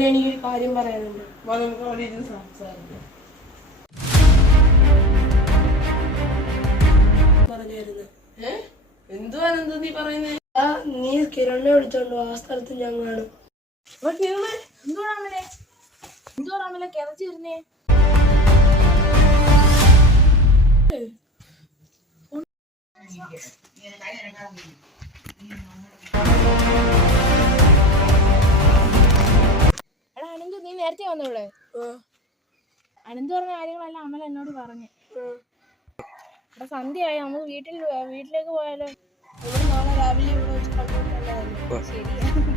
തന്നെ എനിക്കൊരു കാര്യം പറയാനുണ്ട്. നമുക്ക് അവിടെ ഇരുന്ന് സംസാരിക്കാം. പറഞ്ഞായിരുന്നു. എന്തുവാണെന്ത് നീ പറയുന്നേ? നീ കിരണിനെ വിളിച്ചോണ്ടോ ആ സ്ഥലത്ത് ഞങ്ങളാണ്. എന്തുവാണല്ലേ കിതച്ചു വരുന്നേ? എടാ അനന്തു, നീ നേരത്തെ വന്നോളെ. അനന്തു പറഞ്ഞ കാര്യങ്ങളെല്ലാം അമല എന്നോട് പറഞ്ഞു. എടാ സന്ധ്യയായി, നമുക്ക് വീട്ടിലേക്ക് പോയാലോ? നാളെ രാവിലെ ഇവിടെ വെച്ച് കണ്ടുകൊണ്ടല്ലോ. ശരിയാ.